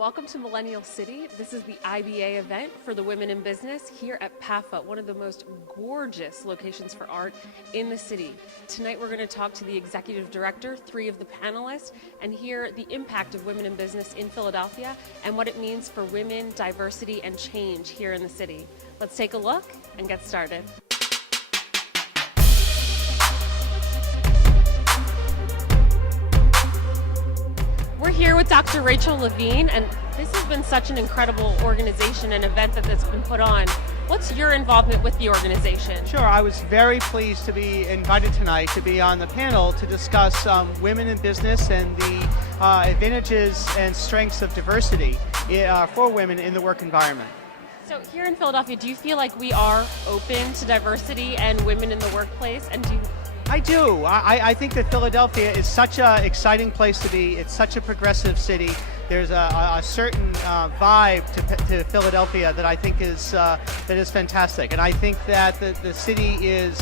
Welcome to Millennial City. This is the IBA event for the women in business here at PAFA, one of the most gorgeous locations for art in the city. Tonight we're going to talk to the executive director, 3 of the panelists, and hear the impact of women in business in Philadelphia and what it means for women, diversity, and change here in the city. Let's take a look and get started. We're here with Dr. Rachel Levine, and this has been such an incredible organization and event that's been put on. What's your involvement with the organization? Sure, I was very pleased to be invited tonight to be on the panel to discuss women in business and the advantages and strengths of diversity for women in the work environment. So here in Philadelphia, do you feel like we are open to diversity and women in the workplace? And I do. I think that Philadelphia is such an exciting place to be. It's such a progressive city. There's a certain vibe to Philadelphia that I think is fantastic. And I think that the city is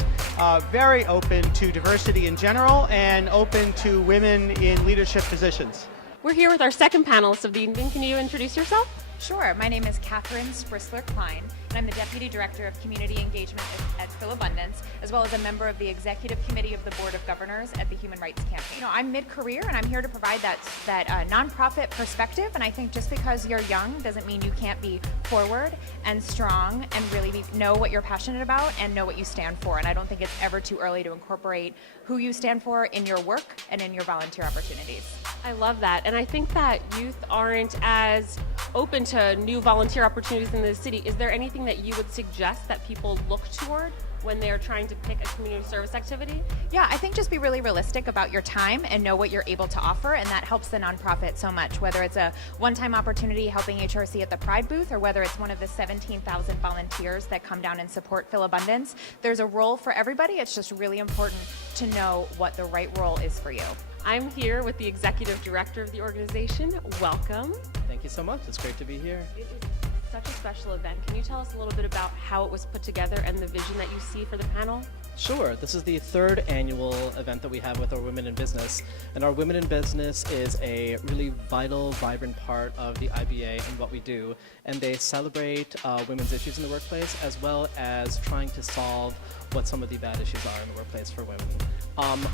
very open to diversity in general and open to women in leadership positions. We're here with our second panelist of the evening. Can you introduce yourself? Sure. My name is Catherine Sprisler-Klein, and I'm the Deputy Director of Community Engagement at Philabundance, as well as a member of the Executive Committee of the Board of Governors at the Human Rights Campaign. I'm mid-career, and I'm here to provide that nonprofit perspective, and I think just because you're young doesn't mean you can't be forward and strong and really know what you're passionate about and know what you stand for. And I don't think it's ever too early to incorporate who you stand for in your work and in your volunteer opportunities. I love that, and I think that youth aren't as open to new volunteer opportunities in the city. Is there anything that you would suggest that people look toward when they're trying to pick a community service activity? Yeah, I think just be really realistic about your time and know what you're able to offer, and that helps the nonprofit so much, whether it's a one-time opportunity helping HRC at the Pride booth or whether it's one of the 17,000 volunteers that come down and support Philabundance. There's a role for everybody. It's just really important to know what the right role is for you. I'm here with the executive director of the organization. Welcome. Thank you so much. It's great to be here. It is such a special event. Can you tell us a little bit about how it was put together and the vision that you see for the panel? Sure. This is the 3rd annual event that we have with our Women in Business. And our Women in Business is a really vital, vibrant part of the IBA and what we do. And they celebrate women's issues in the workplace, as well as trying to solve what some of the bad issues are in the workplace for women.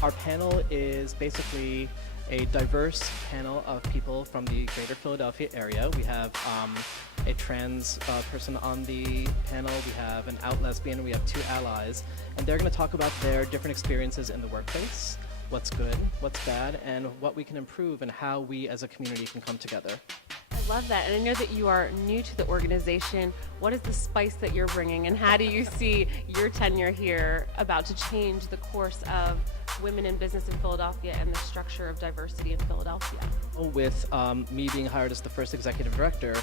Our panel is basically a diverse panel of people from the greater Philadelphia area. We have a trans person on the panel, we have an out lesbian, we have 2 allies, and they're going to talk about their different experiences in the workplace, what's good, what's bad, and what we can improve and how we as a community can come together. I love that, and I know that you are new to the organization. What is the spice that you're bringing, and how do you see your tenure here about to change the course of women in business in Philadelphia and the structure of diversity in Philadelphia? With me being hired as the first executive director,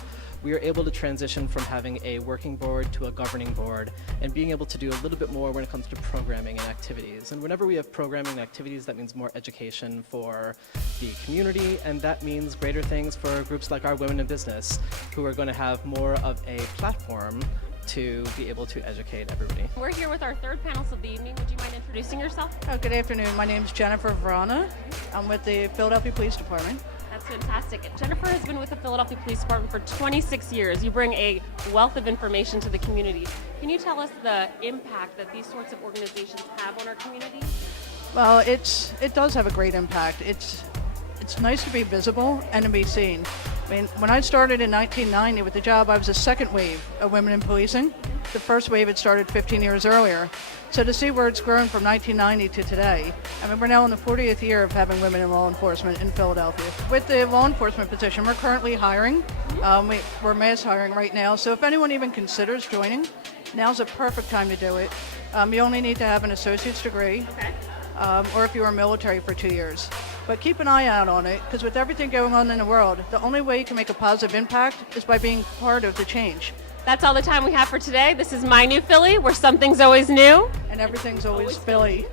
we are able to transition from having a working board to a governing board and being able to do a little bit more when it comes to programming and activities. And whenever we have programming and activities, that means more education for the community, and that means greater things for groups like our Women in Business, who are going to have more of a platform to be able to educate everybody. We're here with our 3rd panelist of the evening. Would you mind introducing yourself? Good afternoon. My name is Jennifer Vrana. I'm with the Philadelphia Police Department. That's fantastic. Jennifer has been with the Philadelphia Police Department for 26 years. You bring a wealth of information to the community. Can you tell us the impact that these sorts of organizations have on our community? Well, it does have a great impact. It's nice to be visible and to be seen. I mean, when I started in 1990 with the job, I was the 2nd wave of women in policing. The first wave had started 15 years earlier. So to see where it's grown from 1990 to today, I mean, we're now in the 40th year of having women in law enforcement in Philadelphia. With the law enforcement position, we're currently hiring. We're mass hiring right now. So if anyone even considers joining, now's a perfect time to do it. You only need to have an associate's degree. Okay. Or if you were military for 2 years. But keep an eye out on it, because with everything going on in the world, the only way you can make a positive impact is by being part of the change. That's all the time we have for today. This is MyNEWPhilly, where something's always new. And everything's always Philly.